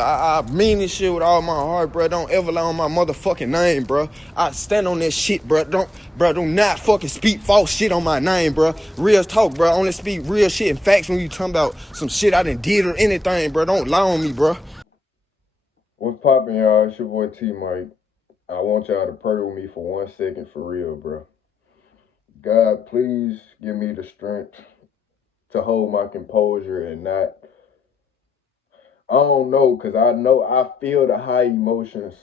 I mean this shit with all my heart, bro. Don't ever lie on my motherfucking name, bro. I stand on that shit, bro. Do not fucking speak false shit on my name, bro. Real talk, bro. Only speak real shit and facts when you talking about some shit I done did or anything, bro. Don't lie on me, bro. What's poppin', y'all? It's your boy T Mike. I want y'all to pray with me for 1 second, for real, bro. God, please give me the strength to hold my composure and not. I don't know, cause I know I feel the high emotions.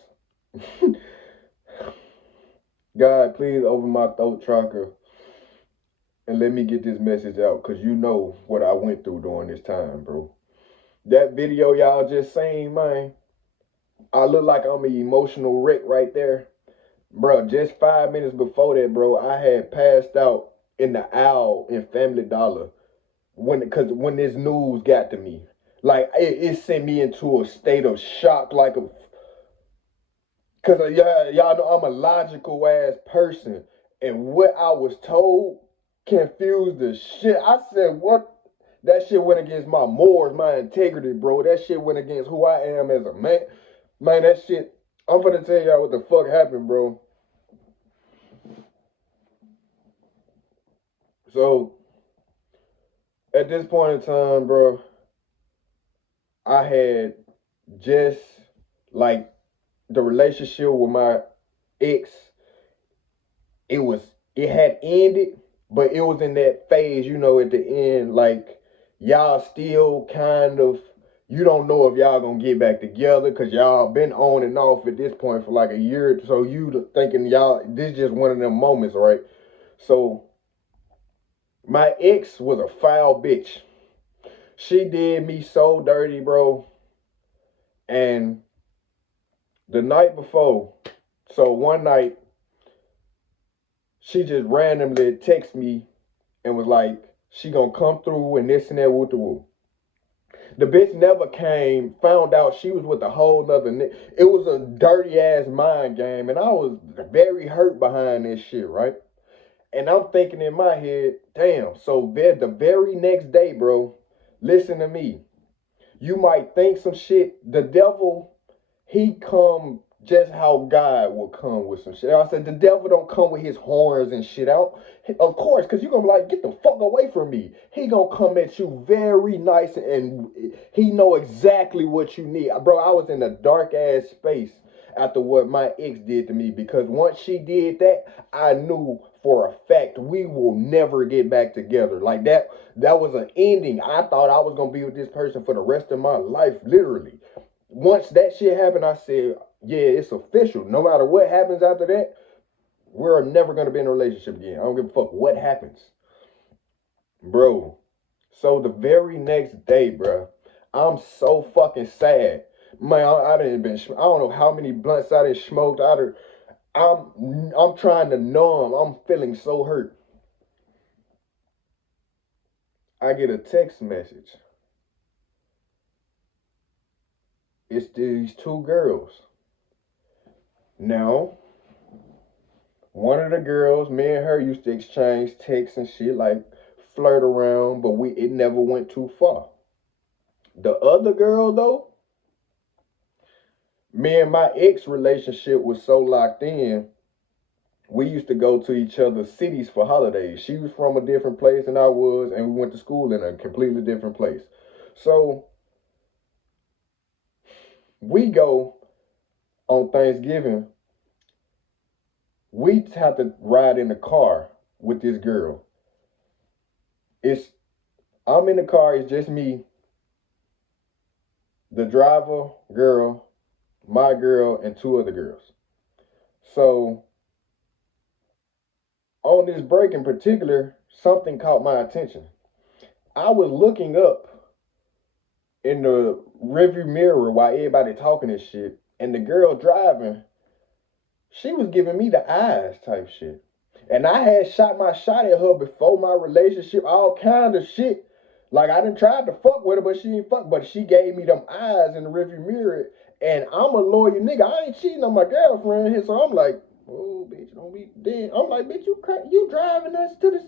God, please open my throat chakra and let me get this message out, cause you know what I went through during this time, bro. That video y'all just seen, man. I look like I'm an emotional wreck right there. Bro, just 5 minutes before that, bro, I had passed out in the aisle in Family Dollar when this news got to me. Like, it sent me into a state of shock, because y'all know I'm a logical ass person. And what I was told confused the shit. I said, what? That shit went against my morals, my integrity, bro. That shit went against who I am as a man. Man, that shit, I'm gonna tell y'all what the fuck happened, bro. So, at this point in time, bro, I had just, like, the relationship with my ex, it had ended, but it was in that phase, you know, at the end, like, y'all still kind of, you don't know if y'all gonna get back together, because y'all been on and off at this point for like a year, so you thinking y'all, this is just one of them moments, right? So, my ex was a foul bitch. She did me so dirty, bro. And the night before, so one night, she just randomly texted me and was like, she gonna come through and this and that, woo the woo. The bitch never came, found out she was with a whole nother nigga. It was a dirty ass mind game, and I was very hurt behind this shit, right? And I'm thinking in my head, damn, so the very next day, bro, listen to me. You might think some shit, the devil, he come just how God will come with some shit. I said, the devil don't come with his horns and shit out. Of course, because you're going to be like, get the fuck away from me. He going to come at you very nice and he know exactly what you need. Bro, I was in a dark ass space after what my ex did to me, because once she did that, I knew for a fact we will never get back together. Like that was an ending. I thought I was going to be with this person for the rest of my life, literally. Once that shit happened, I said, yeah, it's official. No matter what happens after that, we're never going to be in a relationship again. I don't give a fuck what happens. Bro, so the very next day, bro, I'm so fucking sad. Man, I didn't been, I don't know how many blunts I done smoked. I'm trying to numb. I'm feeling so hurt. I get a text message. It's these two girls. Now, one of the girls, me and her used to exchange texts and shit, like flirt around, but it never went too far. The other girl, though, me and my ex relationship was so locked in, we used to go to each other's cities for holidays. She was from a different place than I was, and we went to school in a completely different place. So we go on Thanksgiving. We have to ride in the car with this girl. I'm in the car, it's just me, the driver, girl, my girl, and two other girls. So on this break in particular, something caught my attention. I was looking up in the rearview mirror while everybody talking this shit, and the girl driving, she was giving me the eyes type shit. And I had shot my shot at her before my relationship, all kind of shit. Like, I done tried to fuck with her, but she ain't fuck. But she gave me them eyes in the rearview mirror. And I'm a loyal nigga. I ain't cheating on my girlfriend here. So I'm like, oh, bitch, don't be dead. I'm like, bitch, you driving us to this.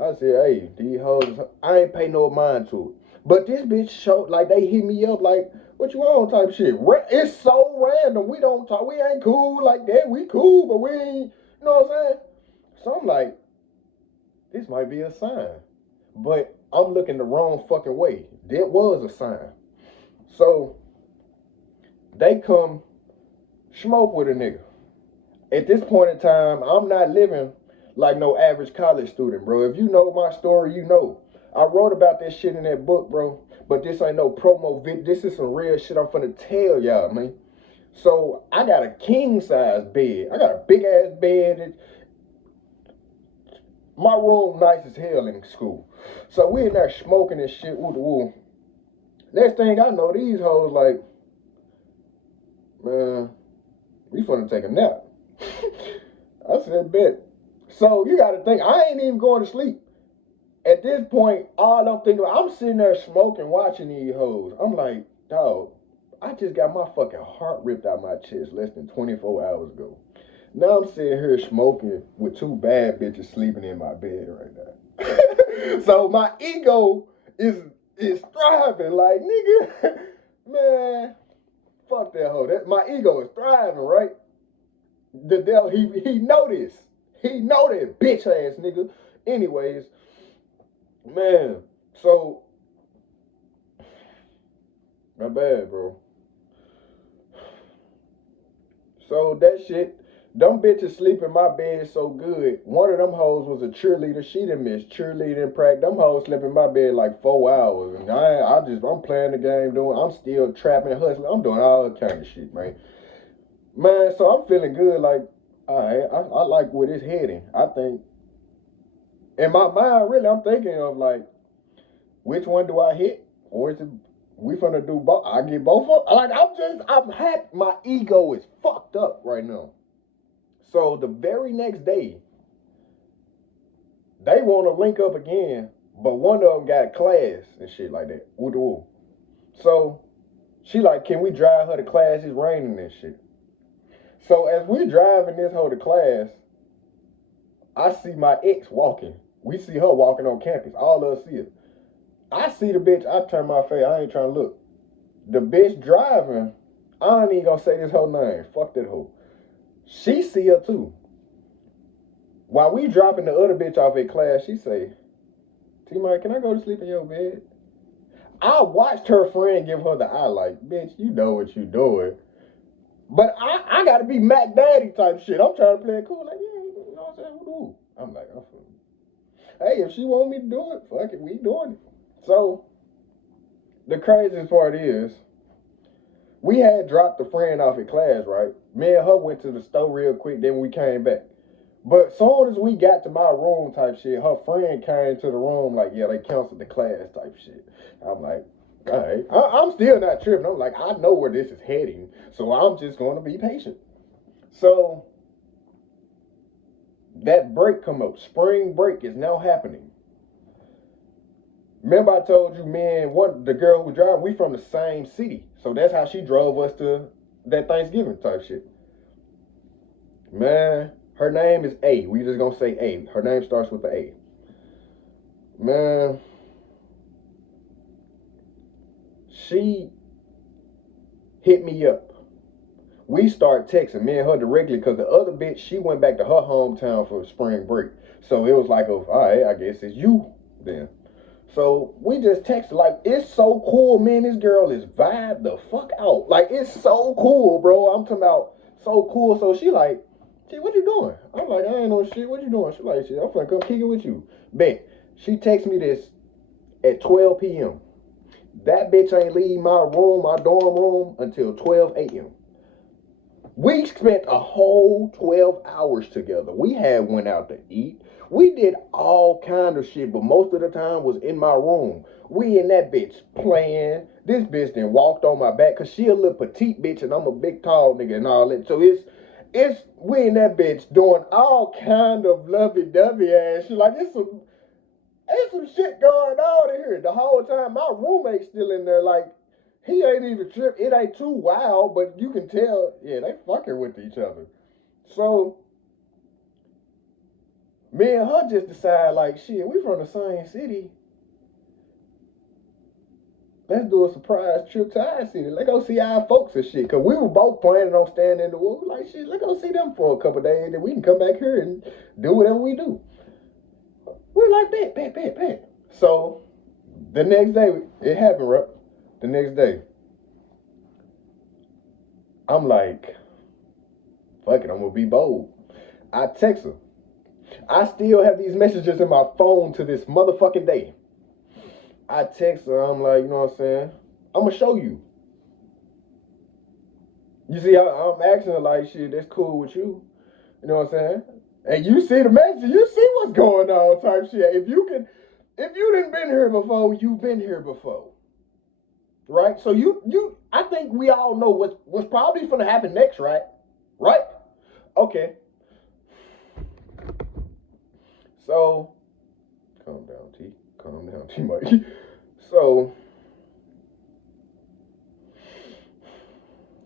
I said, hey, these hoes, I ain't pay no mind to it. But this bitch showed, like, they hit me up like, what you on type shit. It's so random. We don't talk. We ain't cool like that. We cool, but we ain't, you know what I'm saying? So I'm like, this might be a sign. But I'm looking the wrong fucking way. That was a sign. So they come smoke with a nigga. At this point in time, I'm not living like no average college student, bro. If you know my story, you know. I wrote about this shit in that book, bro. But this ain't no promo vid. This is some real shit I'm finna tell y'all, man. So I got a king size bed. I got a big ass bed. My room nice as hell in school. So we in there smoking and shit. Woo woo. Next thing I know, these hoes like, man, we finna take a nap. I said, bet. So you gotta think, I ain't even going to sleep. At this point, all I'm thinking about, I'm sitting there smoking, watching these hoes. I'm like, dog, I just got my fucking heart ripped out my chest less than 24 hours ago. Now I'm sitting here smoking with two bad bitches sleeping in my bed right now. So my ego is thriving. Like, nigga, man, fuck that hoe. My ego is thriving, right? The devil, he know this. He know that bitch ass nigga. Anyways, man, so my bad, bro. So that shit, them bitches sleep in my bed so good. One of them hoes was a cheerleader. She done missed cheerleading practice. Them hoes sleep in my bed like 4 hours. And I'm playing the game, I'm still trapping, hustling. I'm doing all kind of shit, man. Man, so I'm feeling good. Like, all right, I like where this heading. I think, in my mind, really, I'm thinking of like, which one do I hit? Or is it, we finna do both? I get both of them? Like, I'm happy. My ego is fucked up right now. So the very next day, they want to link up again, but one of them got class and shit like that. Woo. So she like, can we drive her to class? It's raining and shit. So as we driving this hoe to class, I see my ex walking. We see her walking on campus. All of us see it. I see the bitch. I turn my face. I ain't trying to look. The bitch driving, I ain't even gonna say this whole name. Fuck that hoe. She see her too. While we dropping the other bitch off at class, she say, T-Mike, can I go to sleep in your bed? I watched her friend give her the eye like, bitch, you know what you doing. But I gotta be Mac Daddy type shit. I'm trying to play it cool. Like, yeah, you know what I'm saying? Woo. I'm like, hey, if she want me to do it, fuck it, we doing it. So, the craziest part is, we had dropped the friend off at class, right? Me and her went to the store real quick, then we came back. But as soon as we got to my room type shit, her friend came to the room like, yeah, they canceled the class type shit. I'm like, all right. I'm still not tripping. I'm like, I know where this is heading, so I'm just going to be patient. So that break come up. Spring break is now happening. Remember I told you, man, the girl who was driving, we from the same city. So that's how she drove us to that Thanksgiving type shit. Man, her name is A. We just gonna say A. Her name starts with the A. Man, she hit me up. We start texting, me and her directly, because the other bitch, she went back to her hometown for spring break. So it was like, all right, I guess it's you then. So we just texted, like, it's so cool, man. This girl is vibe the fuck out. Like, it's so cool, bro. I'm talking about so cool. So she like, shit, what you doing? I'm like, I ain't no shit. What you doing? She like, shit, I'm finna come kick it with you. Bet. She texts me this at 12 p.m. That bitch ain't leave my room, my dorm room, until 12 a.m. We spent a whole 12 hours together. We had went out to eat. We did all kind of shit, but most of the time was in my room. We in that bitch playing. This bitch then walked on my back because she a little petite bitch and I'm a big tall nigga and all that. So we in that bitch doing all kind of lovey-dovey ass shit. Like it's some shit going on in here. The whole time my roommate's still in there like, he ain't even tripped. It ain't too wild, but you can tell, yeah, they fucking with each other. So, me and her just decide, like, shit, we from the same city. let's do a surprise trip to our city. Let's go see our folks and shit. Cause we were both planning on staying in the woods. Like shit, let's go see them for a couple days. Then we can come back here and do whatever we do. We're like, bet. So the next day, it happened, right? The next day, I'm like, fuck it, I'm gonna be bold. I text her. I still have these messages in my phone to this motherfucking day. I text her, I'm like, you know what I'm saying? I'm gonna show you. You see, I'm asking her like, shit, that's cool with you. You know what I'm saying? And you see the message, you see what's going on type shit. If you didn't been here before, you've been here before. Right? So I think we all know what's probably gonna happen next, right? Right? Okay. So, calm down, T, Mike. So,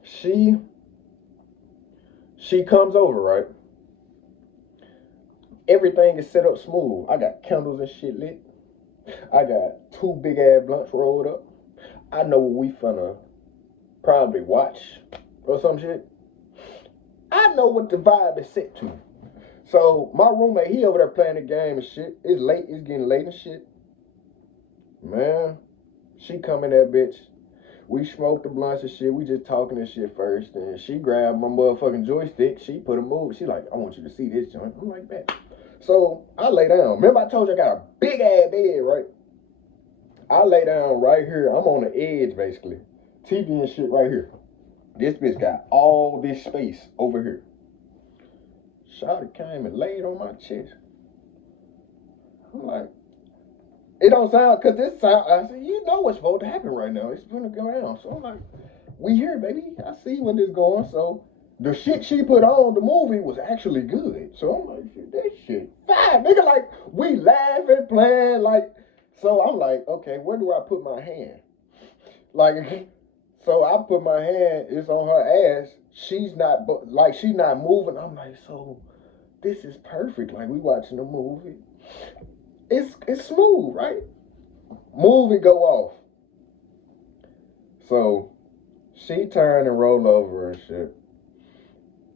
she comes over, right? Everything is set up smooth. I got candles and shit lit. I got 2 big ass blunts rolled up. I know what we finna probably watch or some shit. I know what the vibe is set to. So my roommate, he over there playing the game and shit. It's late. It's getting late and shit. Man, she come in that bitch. We smoked the blunts and shit. We just talking and shit first. And she grabbed my motherfucking joystick. She put a move. She like, I want you to see this joint. I'm like, that. So I lay down. Remember I told you I got a big ass bed, right? I lay down right here. I'm on the edge, basically. TV and shit right here. This bitch got all this space over here. Shawty came and laid on my chest. I'm like, it don't sound, cause this sound, I said, you know what's supposed to happen right now. It's gonna go down. So I'm like, we here, baby. I see where this going. So the shit she put on the movie was actually good. So I'm like, shit, that shit fine. Nigga, like, we laughing, playing, like, so I'm like, okay, where do I put my hand? Like, so I put my hand, it's on her ass. She's not moving. I'm like, so this is perfect. Like, we watching a movie. It's smooth, right? Movie go off. So she turned and rolled over and shit.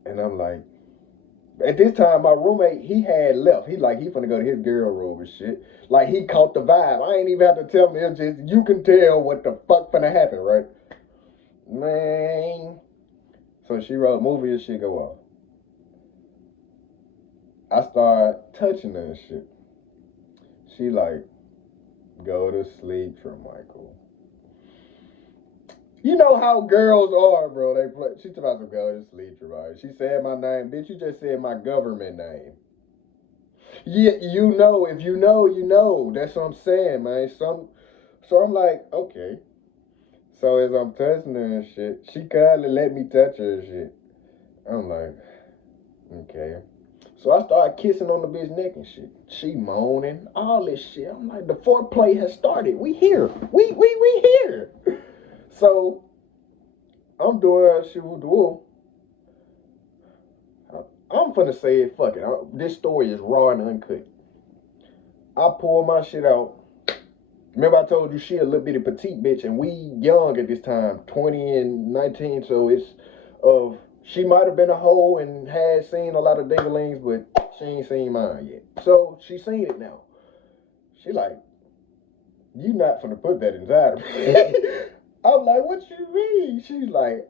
And I'm like, at this time, my roommate, he had left. He finna go to his girl room and shit. Like, he caught the vibe. I ain't even have to tell him. It's just, you can tell what the fuck finna happen, right? Man. So she wrote movie and shit go off. I start touching her and shit. She like, go to sleep, Michael. You know how girls are, bro. They play. She about to go to sleep, right? She said my name, bitch. You just said my government name. Yeah, you know. If you know, you know. That's what I'm saying, man. So I'm like, okay. So as I'm touching her and shit, she kindly let me touch her and shit. I'm like, okay. So I started kissing on the bitch neck and shit. She moaning, all this shit. I'm like, the foreplay has started. We here. We here. So I'm doing shit with the wolf. I'm finna say it, fuck it. This story is raw and uncut. I pull my shit out. Remember I told you she a little bitty petite bitch and we young at this time, 20 and 19, so it's she might have been a hoe and had seen a lot of dinglings, but she ain't seen mine yet. So she seen it now. She like, you not finna put that inside of me. I'm like, what you mean? She's like,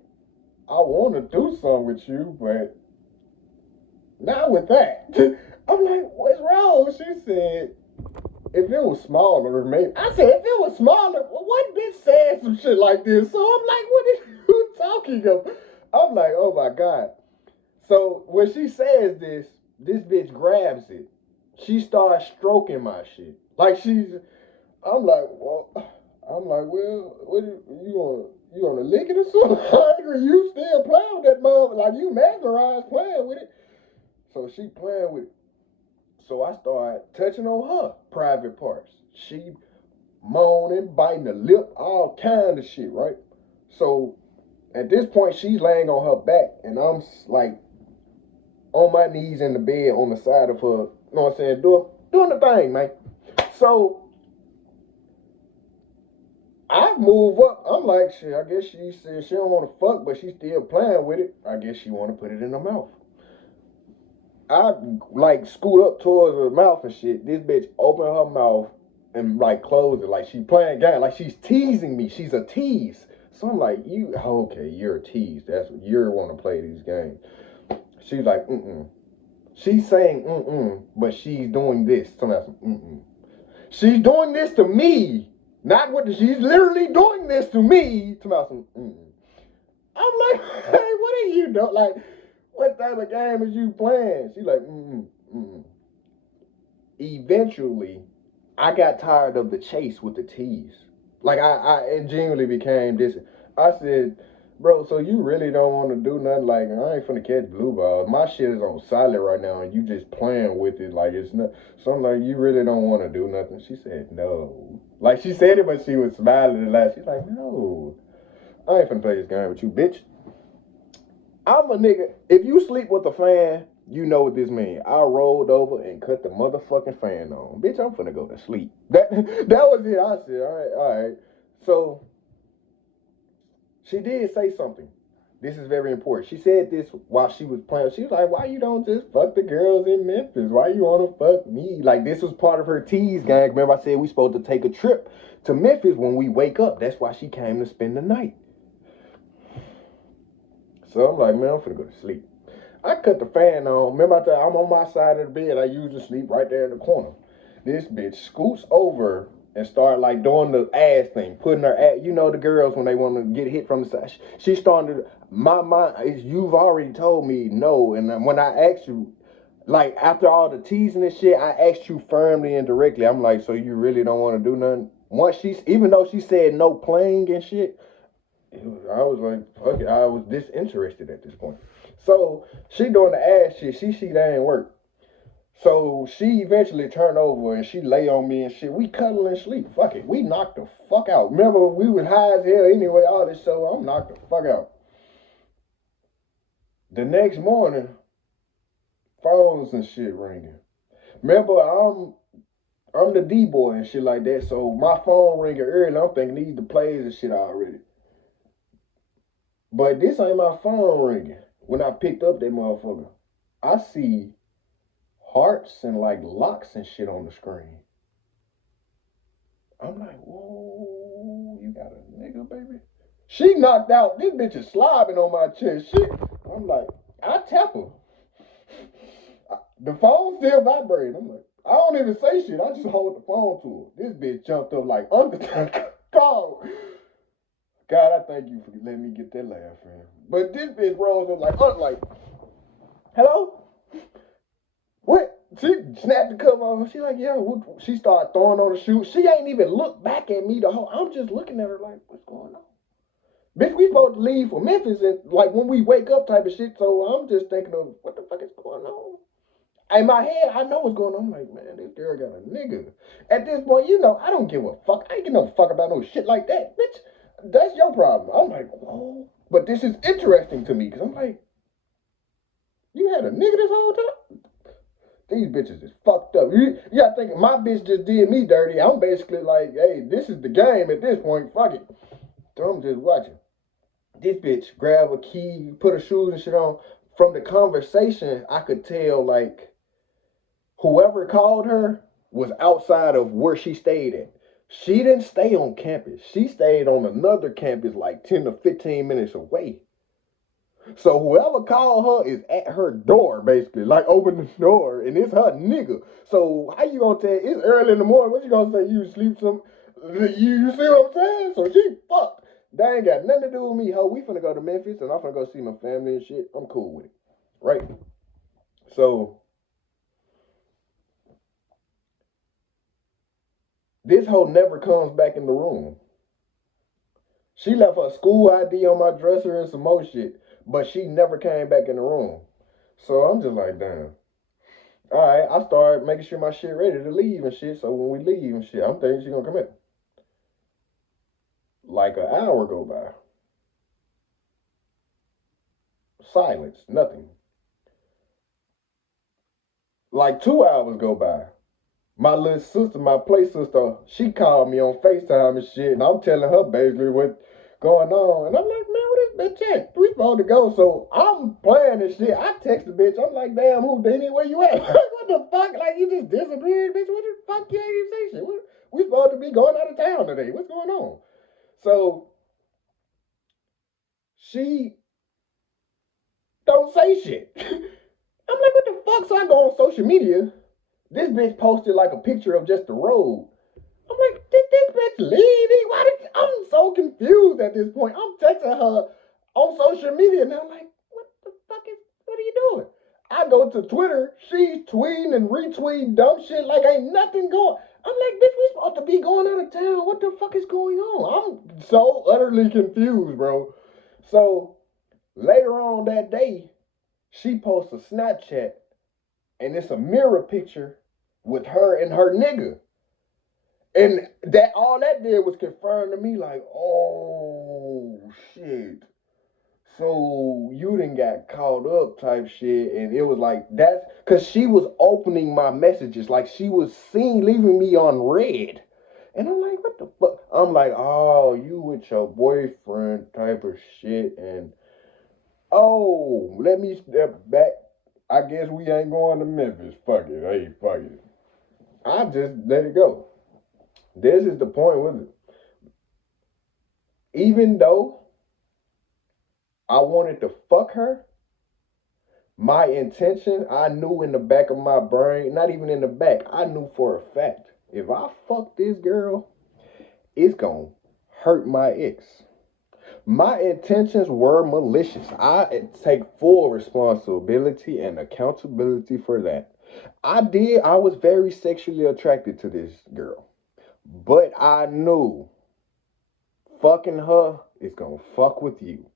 I want to do something with you, but not with that. I'm like, what's wrong? She said, if it was smaller, maybe. I said, if it was smaller, what bitch said some shit like this? So I'm like, what are you talking about? I'm like, oh my God. So when she says this bitch grabs it. She starts stroking my shit. Like I'm like, well, what you wanna lick it or something? Or you still playing with that mother? Like, you mesmerized playing with it. So she playing with it. So I started touching on her private parts. She moaning, biting the lip, all kind of shit, right? So at this point, she's laying on her back, and I'm like on my knees in the bed on the side of her, you know what I'm saying, doing the thing, man. So I move up. I'm like, shit, I guess she said she don't want to fuck, but she still playing with it. I guess she want to put it in her mouth. I like scoot up towards her mouth and shit. This bitch open her mouth and like close it. Like she playing game. Like she's teasing me. She's a tease. So I'm like, you okay, you're a tease. That's what you want to play these games. She's like, mm-mm. She's saying mm-mm, but she's doing this. Something mm-mm. She's doing this to me. Not what she's literally doing this to me. Some mm-mm. I'm like, hey, what are you doing? Like, what type of game is you playing? She's like, mm-mm, mm-mm. Eventually, I got tired of the chase with the tease. Like, it genuinely became this. I said, bro, so you really don't want to do nothing? Like, I ain't finna catch blue balls. My shit is on silent right now, and you just playing with it. Like, it's not. So I'm like, you really don't want to do nothing? She said, no. Like, she said it, but she was smiling a lot. She's like, no. I ain't finna play this game with you, bitch. I'm a nigga. If you sleep with a fan, you know what this means. I rolled over and cut the motherfucking fan on. Bitch, I'm finna go to sleep. That was it. I said, all right. So she did say something. This is very important. She said this while she was playing. She was like, why you don't just fuck the girls in Memphis? Why you want to fuck me? Like, this was part of her tease gang. Remember I said we supposed to take a trip to Memphis when we wake up. That's why she came to spend the night. So I'm like, man, I'm finna go to sleep. I cut the fan on. Remember I said I'm on my side of the bed. I usually sleep right there in the corner. This bitch scoots over and start like doing the ass thing, putting her ass. You know the girls when they want to get hit from the side. She started. My mind is you've already told me no, and when I asked you, like after all the teasing and shit, I asked you firmly and directly. I'm like, so you really don't want to do nothing? Once even though she said no playing and shit, I was like, fuck it. I was disinterested at this point. So she doing the ass shit. She see that ain't work. So she eventually turned over and she lay on me and shit. We cuddle and sleep. Fuck it. We knocked the fuck out. Remember, we was high as hell anyway, all this, so I'm knocked the fuck out. The next morning, phones and shit ringing. Remember, I'm the D-boy and shit like that, so my phone ringing early. I'm thinking these the plays and shit already. But this ain't my phone ringing. When I picked up that motherfucker, I see hearts and like locks and shit on the screen. I'm like, whoa, you got a nigga, baby? She knocked out. This bitch is slobbing on my chest. Shit. I'm like, I tap her. The phone still vibrating. I'm like, I don't even say shit. I just hold the phone to her. This bitch jumped up like Undertaker. God, I thank you for letting me get that laugh, man. But this bitch rose up like, hello? What? She snapped the cover off. She like, yeah. She started throwing on the shoe. She ain't even looked back at me the whole. I'm just looking at her like, what's going on? Bitch, we supposed to leave for Memphis and like when we wake up type of shit. So I'm just thinking of what the fuck is going on. In my head, I know what's going on. I'm like, man, this girl got a nigga. At this point, you know, I don't give a fuck. I ain't give no fuck about no shit like that, bitch. That's your problem. I'm like, whoa. But this is interesting to me because I'm like, you had a nigga this whole time? These bitches is fucked up. You gotta think my bitch just did me dirty. I'm basically like, hey, this is the game at this point. Fuck it. So I'm just watching. This bitch grab a key, put her shoes and shit on. From the conversation, I could tell like whoever called her was outside of where she stayed at. She didn't stay on campus. She stayed on another campus like 10 to 15 minutes away. So whoever called her is at her door, basically. Like, open the door, and it's her nigga. So how you gonna tell? It's early in the morning. What you gonna say? You sleep some? You see what I'm saying? So she fucked. That ain't got nothing to do with me, ho. We finna go to Memphis, and I'm finna go see my family and shit. I'm cool with it, right? So this hoe never comes back in the room. She left her school ID on my dresser and some more shit, but she never came back in the room. So I'm just like, damn. All right, I started making sure my shit ready to leave and shit. So when we leave and shit, I'm thinking she gonna come in. Like an hour go by. Silence, nothing. Like 2 hours go by. My little sister, my play sister, she called me on FaceTime and shit, and I'm telling her basically what going on. And I'm like, man, what this bitch at? We supposed to go. So I'm playing this shit. I text the bitch. I'm like, damn, Houdini, where you at? What the fuck? Like, you just disappeared, bitch. What the fuck? You ain't even say shit. We supposed to be going out of town today. What's going on? So she don't say shit. I'm like, what the fuck? So I go on social media. This bitch posted like a picture of just the road. I'm like, did this bitch leave me? I'm so confused at this point. I'm texting her on social media, and I'm like, what are you doing? I go to Twitter, she's tweeting and retweeting dumb shit like ain't nothing going. I'm like, bitch, we supposed to be going out of town. What the fuck is going on? I'm so utterly confused, bro. So later on that day, she posts a Snapchat, and it's a mirror picture with her and her nigga. And that all that did was confirm to me, like, oh shit. So you done got caught up type shit. And it was like, that's because she was opening my messages. Like she was leaving me on red. And I'm like, what the fuck? I'm like, oh, you with your boyfriend type of shit. And oh, let me step back. I guess we ain't going to Memphis. Fuck it. Hey, fuck it. I just let it go. This is the point with it. Even though I wanted to fuck her, my intention, I knew in the back of my brain, not even in the back, I knew for a fact, if I fuck this girl, it's gonna hurt my ex. My intentions were malicious. I take full responsibility and accountability for that. I was very sexually attracted to this girl, but I knew fucking her is gonna fuck with you.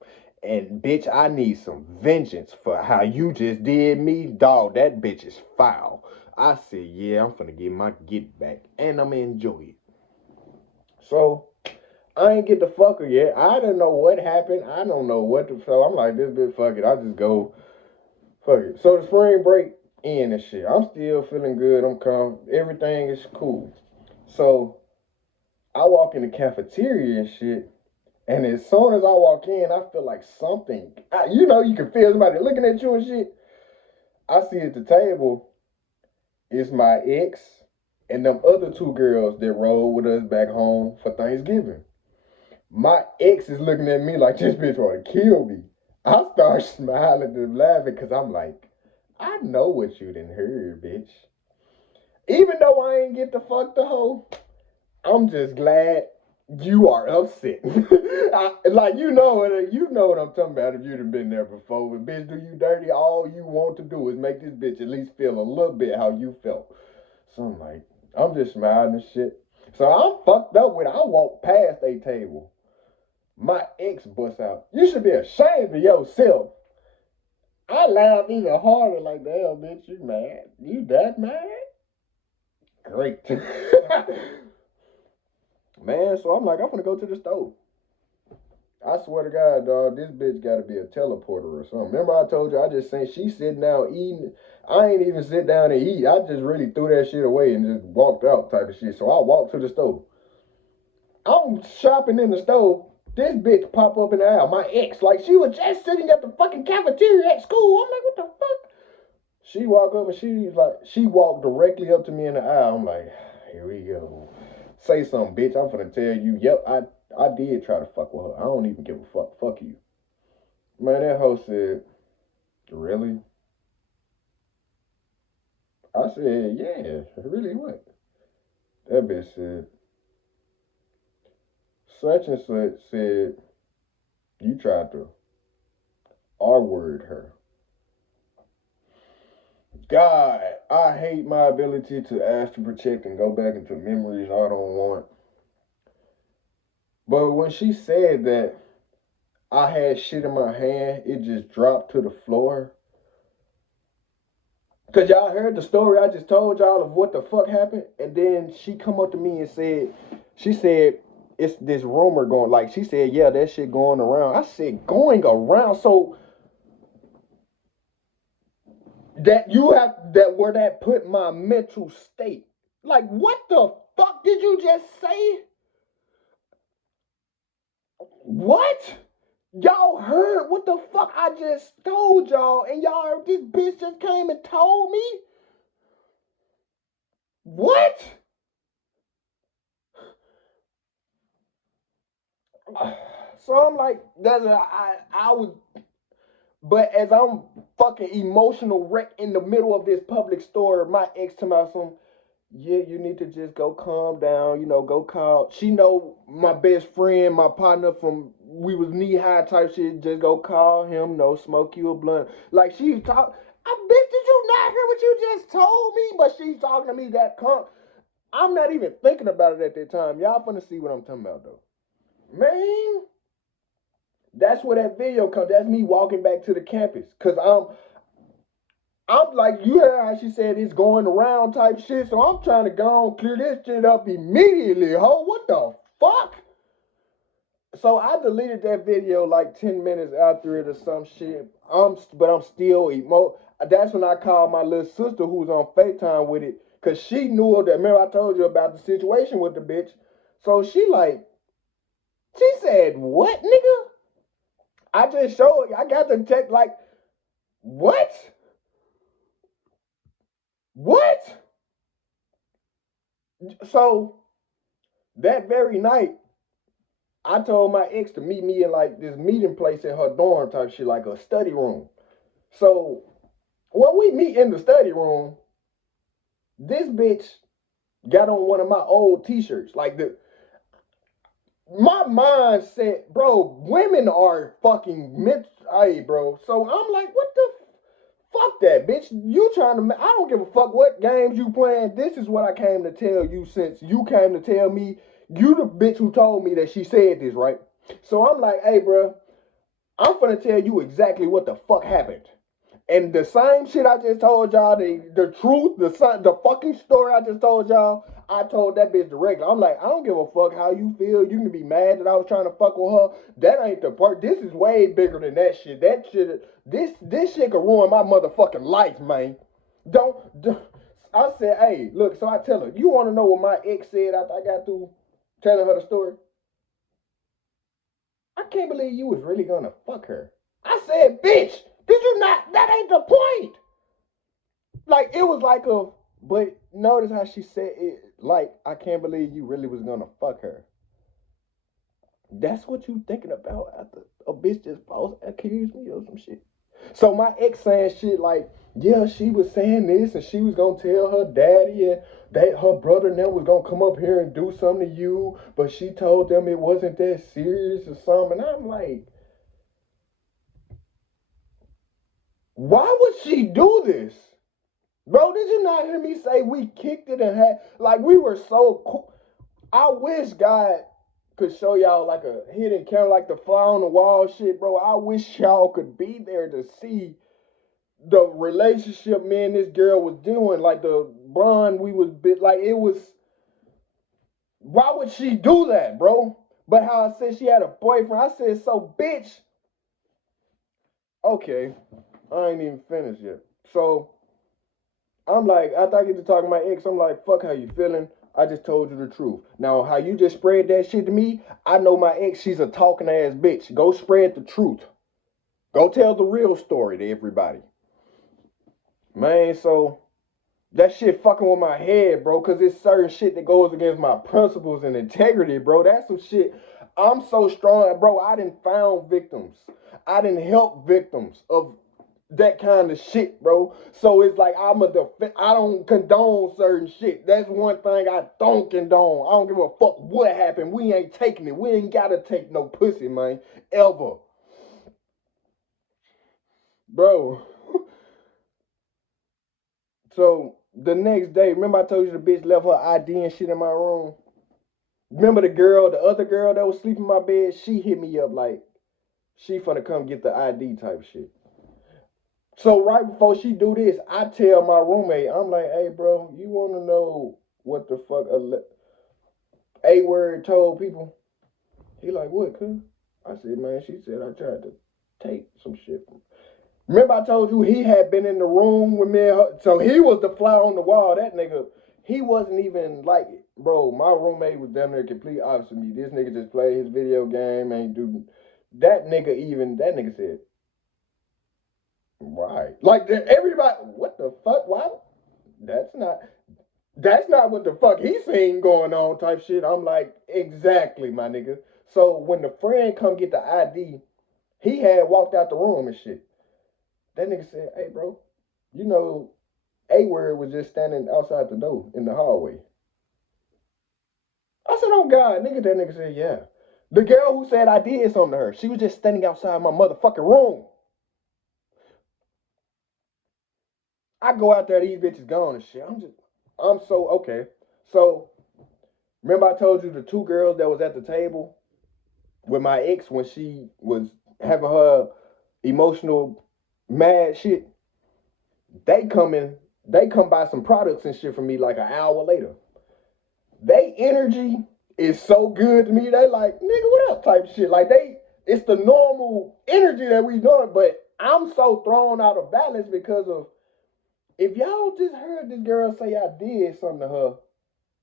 And bitch, I need some vengeance for how you just did me. Dog, that bitch is foul. I said, yeah, I'm finna get my get back. And I'm gonna enjoy it. So, I ain't get to fuck her yet. I don't know what happened. I don't know what to. So I'm like, this bitch, fuck it. I just go, fuck it. So the spring break in and shit. I'm still feeling good. I'm calm. Everything is cool. So, I walk in the cafeteria and shit. And as soon as I walk in, I feel like something. You can feel somebody looking at you and shit. I see at the table is my ex and them other two girls that rode with us back home for Thanksgiving. My ex is looking at me like this bitch want to kill me. I start smiling and laughing because I'm like, I know what you done heard, bitch. Even though I ain't get to fuck the hoe, I'm just glad you are upset. You know what I'm talking about if you done been there before. But bitch, do you dirty? All you want to do is make this bitch at least feel a little bit how you felt. So I'm like, I'm just smiling and shit. So I'm fucked up when I walk past a table. My ex busts out. You should be ashamed of yourself. I laugh even harder like, damn, bitch, you mad? You that mad? Great. Man, so I'm like, I'm gonna go to the stove. I swear to God, dog, this bitch gotta be a teleporter or something. Remember I told you I just seen she sitting down eating. I ain't even sit down and eat. I just really threw that shit away and just walked out type of shit. So I walked to the stove. I'm shopping in the stove. This bitch pop up in the aisle. My ex, like she was just sitting at the fucking cafeteria at school. I'm like, what the fuck? She walked up and she walked directly up to me in the aisle. I'm like, here we go. Say something, bitch. I'm finna tell you. Yep, I did try to fuck with her. I don't even give a fuck. Fuck you. Man, that hoe said, really? I said, yeah, really what? That bitch said, such and such said, you tried to R-word her. God, I hate my ability to ask to protect and go back into memories I don't want. But when she said that I had shit in my hand, it just dropped to the floor. Cause y'all heard the story I just told y'all of what the fuck happened, and then she come up to me and she said, it's this rumor going, like she said, yeah, that shit going around. I said, going around, so that you have that where that put my mental state. Like, what the fuck did you just say? What? Y'all heard what the fuck I just told y'all, and y'all, this bitch just came and told me? What? So I'm like, I was, but as I'm fucking emotional wreck in the middle of this public store, my ex to my son, yeah, you need to just go calm down, go call. She know my best friend, my partner from, we was knee high type shit, just go call him, no, smoke you a blunt. Like, she talk, bitch, did you not hear what you just told me? But she's talking to me that calm. I'm not even thinking about it at that time. Y'all finna see what I'm talking about, though. Man, that's where that video comes. That's me walking back to the campus. Cause I'm like, you heard how she said it's going around type shit. So I'm trying to go on, clear this shit up immediately, ho. What the fuck? So I deleted that video like 10 minutes after it or some shit. But I'm still That's when I called my little sister who was on FaceTime with it. Cause she knew that, remember I told you about the situation with the bitch. So she said, what, nigga? I just showed you. I got the text like, what? What? So that very night, I told my ex to meet me in like this meeting place in her dorm type shit, like a study room. So when we meet in the study room, this bitch got on one of my old t-shirts. Like my mind said, bro, women are fucking hey, bro. So I'm like, what the fuck that, bitch. You trying to, I don't give a fuck what games you playing. This is what I came to tell you since you came to tell me. You the bitch who told me that she said this, right? So I'm like, hey, bro, I'm finna tell you exactly what the fuck happened. And the same shit I just told y'all, the truth, the fucking story I just told y'all, I told that bitch directly. I'm like, I don't give a fuck how you feel. You can be mad that I was trying to fuck with her. That ain't the part. This is way bigger than that shit. That shit, this shit could ruin my motherfucking life, man. Don't I said, hey, look, so I tell her, you want to know what my ex said after I got through telling her the story? I can't believe you was really gonna fuck her. I said, bitch, did you not? That ain't the point. Like, it was like but notice how she said it, like, I can't believe you really was gonna fuck her. That's what you thinking about after a bitch just false accused me of some shit. So my ex saying shit like, yeah, she was saying this and she was gonna tell her daddy and that her brother and them was gonna come up here and do something to you, but she told them it wasn't that serious or something. And I'm like, why would she do this? Bro, did you not hear me say we kicked it and had, like, we were so cool. I wish God could show y'all like a hidden camera, like the fly on the wall shit, bro. I wish y'all could be there to see the relationship me and this girl was doing, like the bond we was bit, like it was. Why would she do that, bro? But how I said she had a boyfriend, I said, so bitch. Okay, I ain't even finished yet. So I'm like, after I get to talking to my ex, I'm like, fuck how you feeling. I just told you the truth. Now, how you just spread that shit to me, I know my ex, she's a talking ass bitch. Go spread the truth. Go tell the real story to everybody. Man, so that shit fucking with my head, bro, because it's certain shit that goes against my principles and integrity, bro. That's some shit. I'm so strong, bro. I done found victims. I done helped victims of that kind of shit, bro. So it's like I don't condone certain shit. That's one thing I don't condone. I don't give a fuck what happened. We ain't taking it. We ain't gotta take no pussy, man. Ever. Bro. So the next day, remember I told you the bitch left her ID and shit in my room? Remember the other girl that was sleeping in my bed? She hit me up like, she finna come get the ID type shit. So right before she do this, I tell my roommate, I'm like, hey, bro, you want to know what the fuck A word told people? He like, what, cuz? I said, man, she said I tried to take some shit from. Remember I told you he had been in the room with me and her? So he was the fly on the wall. That nigga, he wasn't even like it. Bro, my roommate was damn near complete opposite of me. This nigga just played his video game, ain't do that nigga said, right. Like everybody, what the fuck? Why? That's not that's not what the fuck he seen going on type shit. I'm like, exactly, my nigga. So when the friend come get the ID, he had walked out the room and shit. That nigga said, hey bro, you know, A-Word was just standing outside the door in the hallway. I said, oh God, nigga, that nigga said, yeah. The girl who said I did something to her, she was just standing outside my motherfucking room. I go out there, these bitches gone and shit. I'm so, okay. So, remember I told you the two girls that was at the table with my ex when she was having her emotional mad shit? They come buy some products and shit from me like an hour later. They energy is so good to me. They like, nigga, what up type shit. Like it's the normal energy that we doing, but I'm so thrown out of balance because of, if y'all just heard this girl say I did something to her,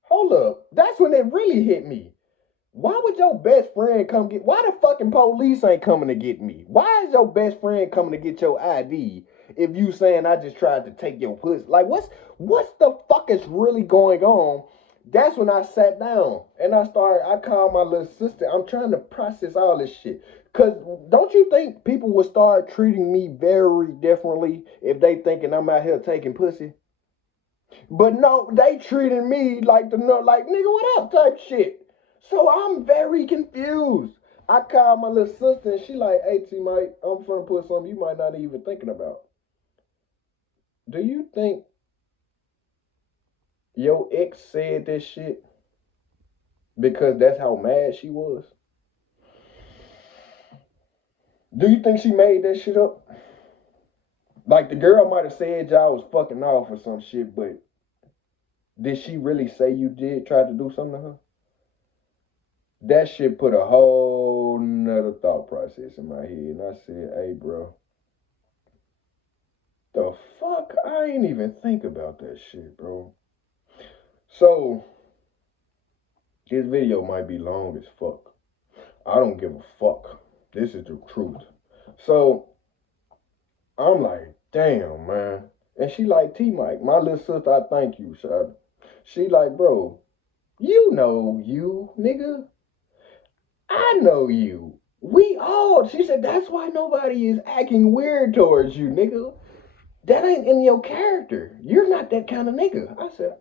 hold up. That's when it really hit me. Why would your best friend come get, why the fucking police ain't coming to get me? Why is your best friend coming to get your ID if you saying I just tried to take your pussy? Like what's the fuck is really going on? That's when I sat down and I called my little sister. I'm trying to process all this shit. Cause don't you think people would start treating me very differently if they thinking I'm out here taking pussy? But no, they treating me like like nigga, what up type shit. So I'm very confused. I called my little sister and she like, hey T Mike, I'm finna put something you might not even thinking about. Do you think your ex said this shit because that's how mad she was? Do you think she made that shit up? Like the girl might have said y'all was fucking off or some shit, but did she really say you did try to do something to her? That shit put a whole nother thought process in my head. And I said, hey, bro, the fuck? I ain't even think about that shit, bro. So, this video might be long as fuck. I don't give a fuck. This is the truth. So, I'm like, damn, man. And she like, T-Mike, my little sister, I thank you, son. She like, bro, you know you, nigga. I know you. We all, she said, that's why nobody is acting weird towards you, nigga. That ain't in your character. You're not that kind of nigga. I said,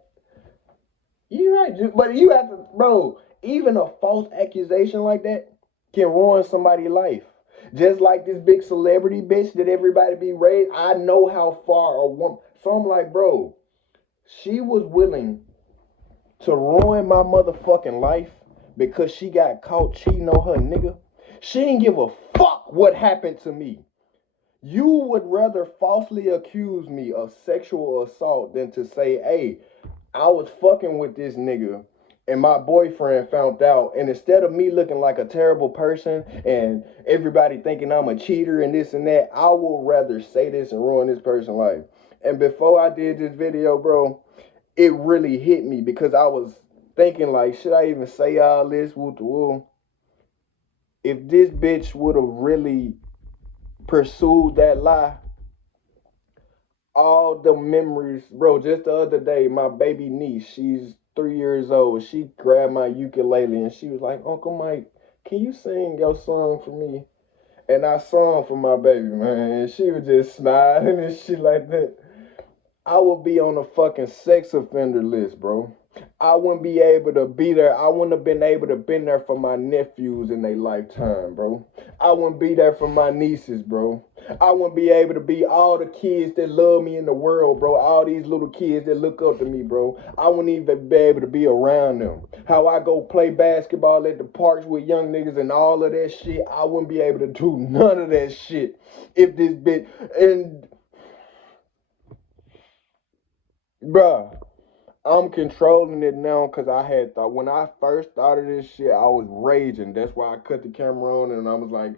you're right, but you have to, bro, even a false accusation like that can ruin somebody's life. Just like this big celebrity bitch that everybody be raised. I know how far a woman. So I'm like, bro, she was willing to ruin my motherfucking life because she got caught cheating on her nigga. She didn't give a fuck what happened to me. You would rather falsely accuse me of sexual assault than to say, hey, I was fucking with this nigga and my boyfriend found out, and instead of me looking like a terrible person and everybody thinking I'm a cheater and this and that, I will rather say this and ruin this person's life. And before I did this video, bro, it really hit me because I was thinking like, should I even say all this? Woo. If this bitch would have really pursued that lie, all the memories, bro. Just the other day, my baby niece, she's 3 years old. She grabbed my ukulele and she was like, Uncle Mike, can you sing your song for me? And I sung for my baby, man. And she was just smiling and shit like that. I would be on a fucking sex offender list, bro. I wouldn't be able to be there. I wouldn't have been able to been there for my nephews in their lifetime, bro. I wouldn't be there for my nieces, bro. I wouldn't be able to be all the kids that love me in the world, bro. All these little kids that look up to me, bro. I wouldn't even be able to be around them. How I go play basketball at the parks with young niggas and all of that shit, I wouldn't be able to do none of that shit if this bitch, and bruh, I'm controlling it now because I had thought, when I first started this shit, I was raging. That's why I cut the camera on and I was like,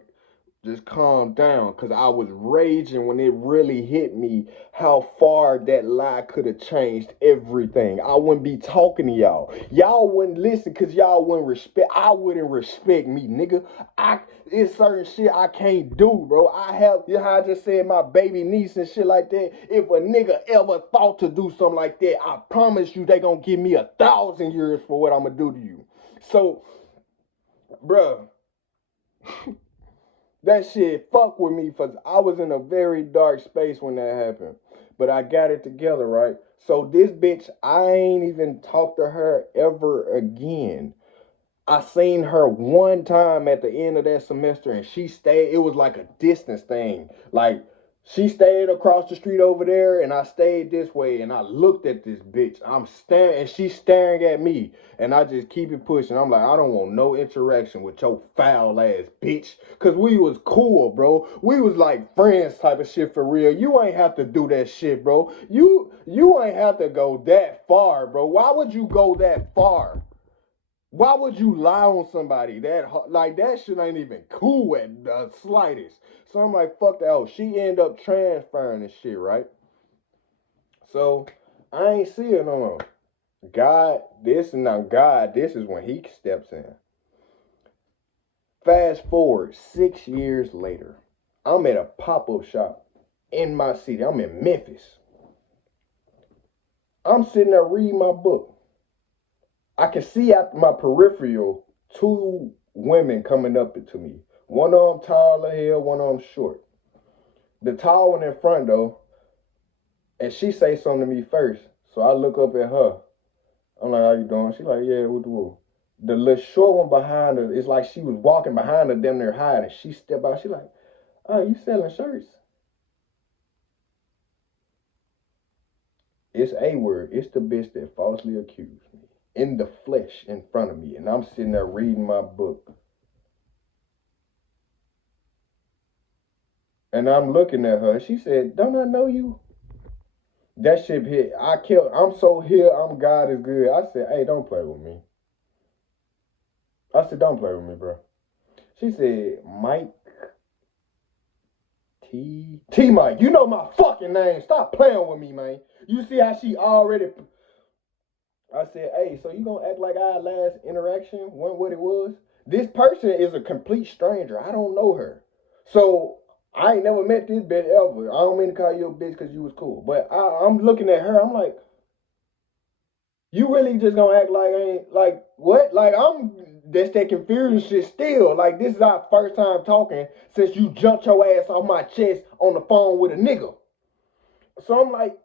just calm down, because I was raging when it really hit me how far that lie could have changed everything. I wouldn't be talking to y'all. Y'all wouldn't listen because y'all wouldn't respect. I wouldn't respect me, nigga. It's certain shit I can't do, bro. I have, you know how I just said my baby niece and shit like that. If a nigga ever thought to do something like that, I promise you they gonna give me 1,000 years for what I'm gonna do to you. So, bruh, that shit fuck with me, because I was in a very dark space when that happened. But I got it together, right? So this bitch, I ain't even talked to her ever again. I seen her one time at the end of that semester, and she stayed. It was like a distance thing. Like, she stayed across the street over there, and I stayed this way, and I looked at this bitch. I'm staring, and she's staring at me, and I just keep it pushing. I'm like, I don't want no interaction with your foul ass bitch, because we was cool, bro. We was like friends type of shit for real. You ain't have to do that shit, bro. You ain't have to go that far, bro. Why would you go that far? Why would you lie on somebody that shit ain't even cool at the slightest? So I'm like, fuck that. Oh, she ended up transferring this shit, right? So I ain't see her no more. God, this is when he steps in. Fast forward 6 years later, I'm at a pop-up shop in my city. I'm in Memphis. I'm sitting there reading my book. I can see out my peripheral 2 women coming up to me. One of them tall as hell, one of them short. The tall one in front though, and she say something to me first. So I look up at her. I'm like, how you doing? She like, yeah, what the woo? The little short one behind her, it's like she was walking behind her, damn near hiding. She step out, she like, oh, you selling shirts? It's a word. It's the bitch that falsely accused me. In the flesh in front of me. And I'm sitting there reading my book. And I'm looking at her. She said, don't I know you? That shit hit. I'm so here. I'm God is good. I said, hey, don't play with me. I said, don't play with me, bro. She said, Mike T Mike. You know my fucking name. Stop playing with me, man. You see how she already. I said, hey, so you gonna act like our last interaction wasn't what it was? This person is a complete stranger. I don't know her. So I ain't never met this bitch ever. I don't mean to call you a bitch because you was cool. But I'm looking at her, I'm like, you really just gonna act like I ain't, like, what? Like, that's that confusion shit still. Like, this is our first time talking since you jumped your ass off my chest on the phone with a nigga. So I'm like,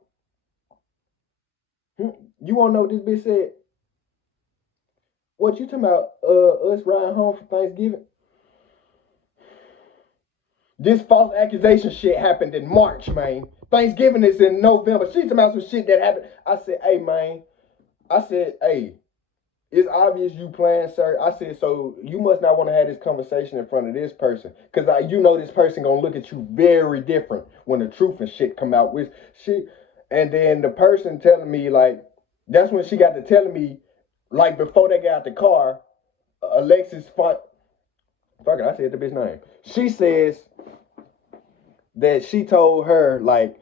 you wanna know what this bitch said? What you talking about? Us riding home for Thanksgiving? This false accusation shit happened in March, man. Thanksgiving is in November. She talking about some shit that happened. I said, hey, man. I said, hey, it's obvious you playing, sir. I said, so you must not want to have this conversation in front of this person. Because you know this person going to look at you very different when the truth and shit come out with shit. And then the person telling me, like, that's when she got to telling me, like, before they got out the car, Alexis, fuck it, I said the bitch name. She says that she told her, like,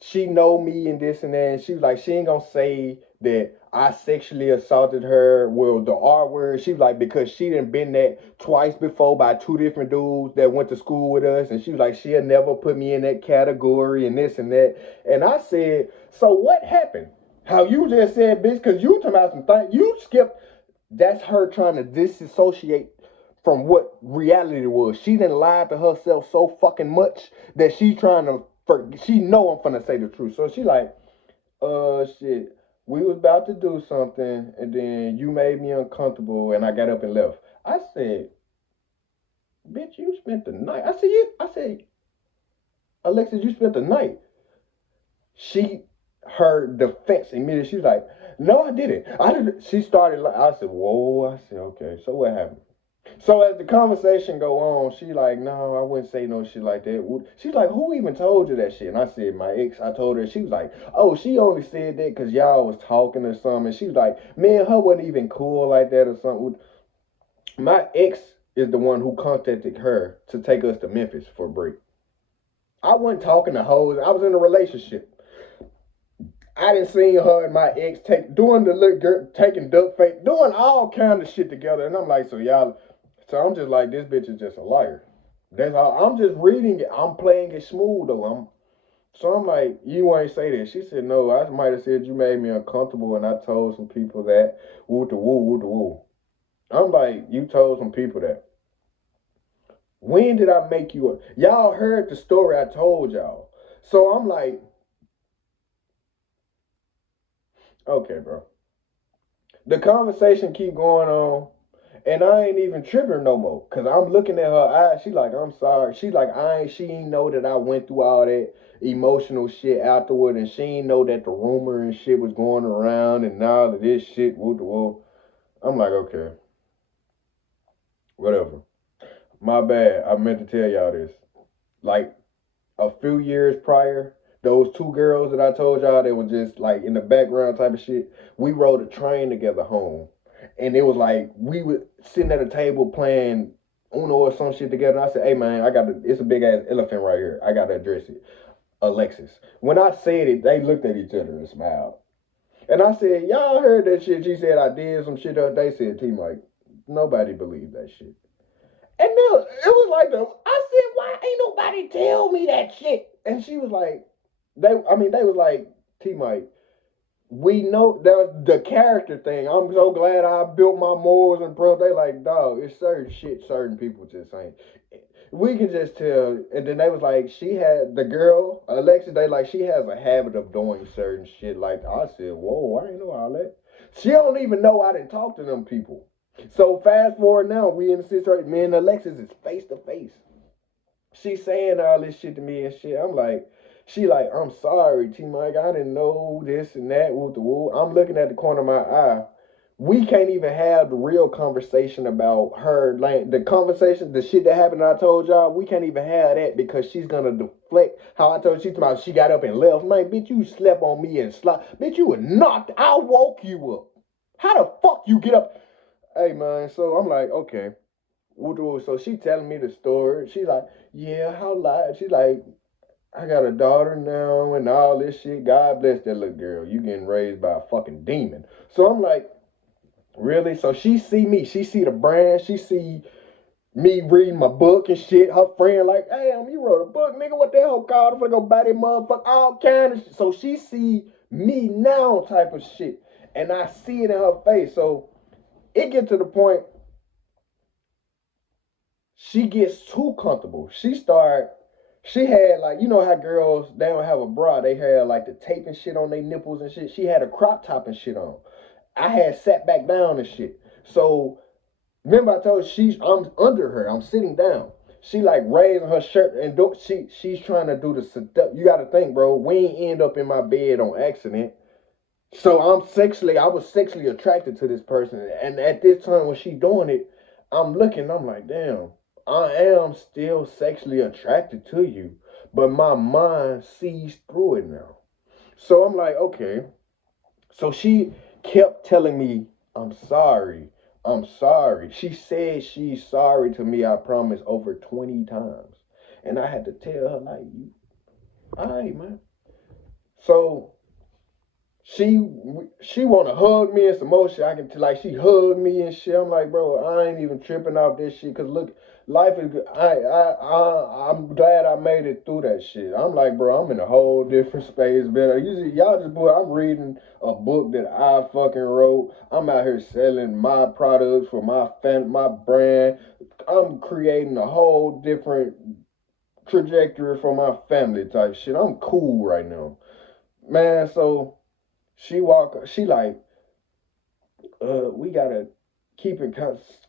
she know me and this and that, and she was like, she ain't gonna say that I sexually assaulted her, well, the R word. She was like, because she done been that twice before by 2 different dudes that went to school with us, and she was like, she'll never put me in that category and this and that. And I said, so what happened? How you just said, bitch, because you talking about some things, you skipped. That's her trying to disassociate from what reality was. She done lied to herself so fucking much that she trying to, she know I'm finna say the truth. So she like, shit, we was about to do something and then you made me uncomfortable and I got up and left. I said, bitch, you spent the night. I said, Alexis, you spent the night. Her defense immediately, she was like, no, I didn't. I didn't. She started, I said, whoa. I said, okay, so what happened? So as the conversation go on, she like, no, I wouldn't say no shit like that. She's like, who even told you that shit? And I said, my ex. I told her. She was like, oh, she only said that because y'all was talking or something. And she was like, me and her wasn't even cool like that or something. My ex is the one who contacted her to take us to Memphis for a break. I wasn't talking to hoes. I was in a relationship. I didn't see her and my ex doing the little girl, taking duck face, doing all kind of shit together. And I'm like, so y'all, so I'm just like, this bitch is just a liar. That's all. I'm just reading it. I'm playing it smooth though. So I'm like, you ain't say that. She said, no, I might have said you made me uncomfortable and I told some people that. Woo to woo, woo to woo. I'm like, you told some people that. When did I make you? Y'all heard the story I told y'all. So I'm like, okay, bro. The conversation keep going on, and I ain't even tripping no more. Cause I'm looking at her eyes. She like, I'm sorry. She like, she ain't know that I went through all that emotional shit afterward, and she ain't know that the rumor and shit was going around and all of this shit. Woo to woo. I'm like, okay, whatever. My bad. I meant to tell y'all this. Like a few years prior, those two girls that I told y'all that were just like in the background type of shit, we rode a train together home. And it was like we were sitting at a table playing Uno or some shit together. And I said, hey man, it's a big ass elephant right here. I gotta address it. Alexis. When I said it, they looked at each other and smiled. And I said, y'all heard that shit. She said I did some shit. They said, T Mike, nobody believed that shit. And then it was like I said, why ain't nobody tell me that shit? And she was like, they was like, T Mike, we know that the character thing. I'm so glad I built my morals and pro. They like, dog, it's certain shit certain people just ain't. We can just tell. And then they was like, she had the girl, Alexis, they like, she has a habit of doing certain shit. Like, I said, whoa, I ain't know all that. She don't even know I didn't talk to them people. So fast forward now, we in the situation. Me and Alexis is face to face. She's saying all this shit to me and shit. I'm like, she like, I'm sorry, T Mike. I didn't know this and that. Woo the woo. I'm looking at the corner of my eye. We can't even have the real conversation about her. Like the conversation, the shit that happened. I told y'all, we can't even have that because she's gonna deflect. How I told you, about she got up and left. Man, bitch, you slept on me and bitch, you were knocked. I woke you up. How the fuck you get up? Hey man, so I'm like, okay. So she telling me the story. She like, yeah, how live? She like, I got a daughter now and all this shit. God bless that little girl. You getting raised by a fucking demon. So I'm like, really? So she see me. She see the brand. She see me reading my book and shit. Her friend like, damn, you wrote a book, nigga. What the hell called? I'm gonna go buy that motherfucker. All kind of shit. So she see me now type of shit. And I see it in her face. So it get to the point she gets too comfortable. She had like, you know how girls, they don't have a bra. They had like the tape and shit on their nipples and shit. She had a crop top and shit on. I had sat back down and shit. So remember I told you I'm under her. I'm sitting down. She like raising her shirt and she's trying to do the seduct. You got to think, bro. We ain't end up in my bed on accident. So I was sexually attracted to this person. And at this time when she doing it, I'm looking, I'm like, damn, I am still sexually attracted to you. But my mind sees through it now. So I'm like, okay. So she kept telling me, I'm sorry. I'm sorry. She said she's sorry to me, I promise, over 20 times. And I had to tell her, like, all right, man. So she want to hug me and some more shit. I can tell, like, she hugged me and shit. I'm like, bro, I ain't even tripping off this shit. Cause look, life is good. I'm glad I made it through that shit. I'm like, bro, I'm in a whole different space, man. Usually, y'all just, boy, I'm reading a book that I fucking wrote. I'm out here selling my products for my brand. I'm creating a whole different trajectory for my family type shit. I'm cool right now, man. So she like, we gotta keep in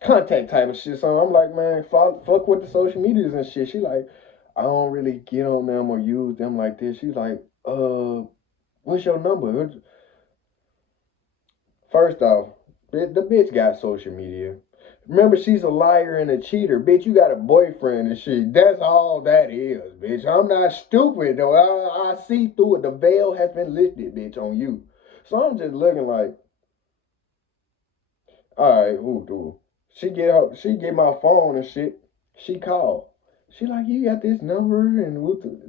contact type of shit. So I'm like, man, fuck with the social medias and shit. She like, I don't really get on them or use them like this. She's like, what's your number? First off, the bitch got social media. Remember, she's a liar and a cheater. Bitch, you got a boyfriend and shit. That's all that is, bitch. I'm not stupid, though. I see through it. The veil has been lifted, bitch, on you. So I'm just looking like, all right, ooh, dude. She get my phone and shit. She called. She like, you got this number and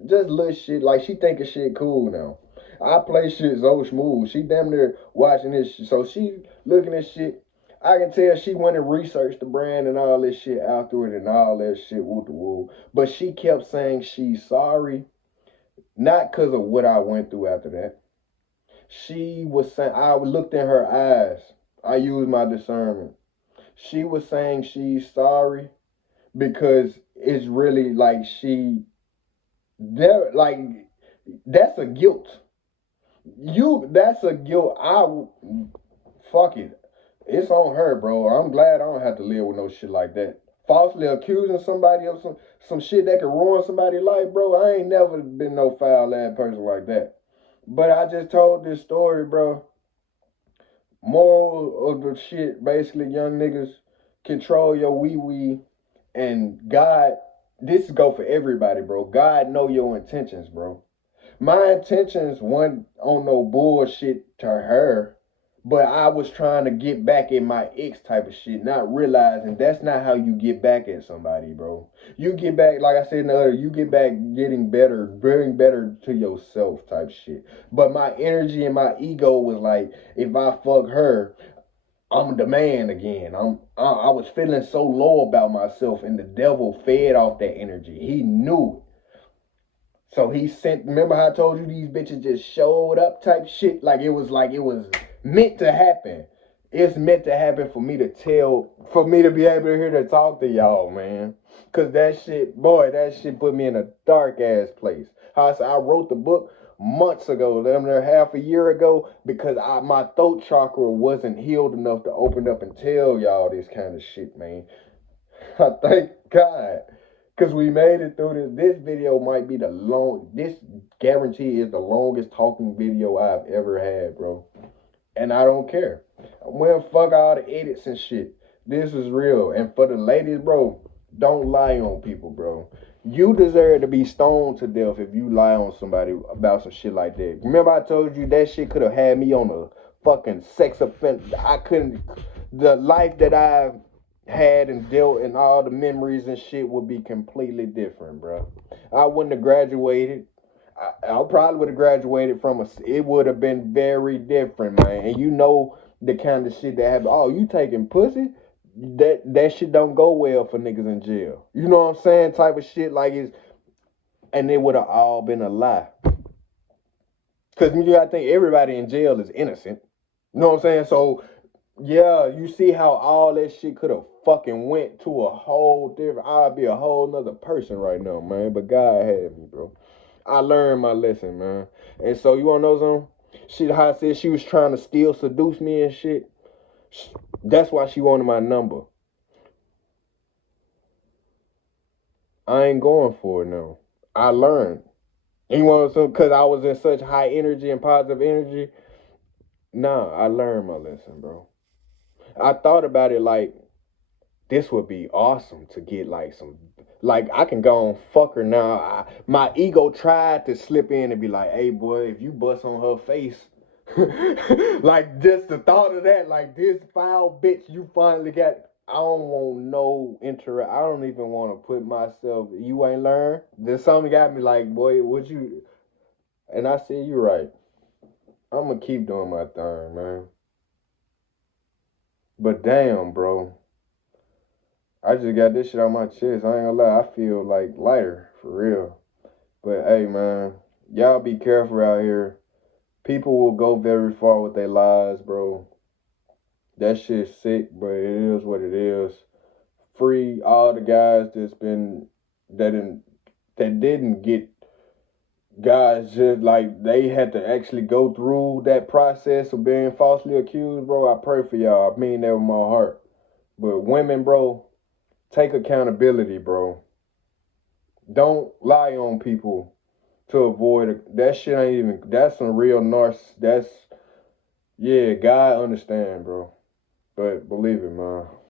just little shit. Like she thinking shit cool now. I play shit so smooth. She damn near watching this shit. So she looking at shit. I can tell she went and researched the brand and all this shit after it and all that shit woo the woo. But she kept saying she's sorry, not because of what I went through after that. She was saying, I looked in her eyes. I used my discernment. She was saying she's sorry because it's really like there like that's a guilt. That's a guilt. Fuck it. It's on her, bro. I'm glad I don't have to live with no shit like that. Falsely accusing somebody of some shit that could ruin somebody's life, bro. I ain't never been no foul ass person like that. But I just told this story, bro. Moral of the shit, basically, young niggas, control your wee and God, this go for everybody, bro. God know your intentions, bro. My intentions weren't on no bullshit to her, but I was trying to get back at my ex type of shit, not realizing that's not how you get back at somebody, bro. You get back, like I said in the other, you get back getting better, bring better to yourself type shit. But my energy and my ego was like, if I fuck her, I'm the man again. I was feeling so low about myself, and the devil fed off that energy. He knew it. So he sent. Remember how I told you these bitches just showed up type shit? Like it was meant to happen. It's meant to happen for me to be able to hear to talk to y'all, man. Cause that shit, boy, that shit put me in a dark ass place. How I said I wrote the book months ago, damn near half a year ago, because my throat chakra wasn't healed enough to open up and tell y'all this kind of shit, man. I thank God. Cause we made it through this. This video might be this guarantee is the longest talking video I've ever had, bro. And I don't care. Well, fuck all the edits and shit. This is real. And for the ladies, bro, don't lie on people, bro. You deserve to be stoned to death if you lie on somebody about some shit like that. Remember I told you that shit could have had me on a fucking sex offense. The life that I've had and dealt and all the memories and shit would be completely different, bro. I wouldn't have graduated. I probably would have graduated it would have been very different, man. And you know the kind of shit that happened. Oh, you taking pussy? That shit don't go well for niggas in jail. You know what I'm saying? Type of shit and it would have all been a lie. Cause you gotta think everybody in jail is innocent. You know what I'm saying? So yeah, you see how all that shit could have fucking went to a whole different. I'd be a whole nother person right now, man. But God had me, bro. I learned my lesson, man. And so you wanna know something? How I said she was trying to still seduce me and shit. That's why she wanted my number. I ain't going for it now. I learned. And you want some because I was in such high energy and positive energy. Nah, I learned my lesson, bro. I thought about it like this would be awesome to get like I can go on fuck her now. My ego tried to slip in and be like, hey boy, if you bust on her face, like just the thought of that, like this foul bitch you finally got. I don't want no I don't even want to put myself. You ain't learned. Then something got me like, boy, would you? And I said, you're right. I'm gonna keep doing my thing, man. But damn, bro. I just got this shit on my chest. I ain't gonna lie. I feel like lighter, for real. But hey, man, y'all be careful out here. People will go very far with their lies, bro. That shit's sick, but it is what it is. Free all the guys that didn't get guys just like they had to actually go through that process of being falsely accused, bro. I pray for y'all. I mean that with my heart. But women, bro, take accountability, bro. Don't lie on people to avoid that shit. Ain't even that's some real God understand, bro. But believe it, man.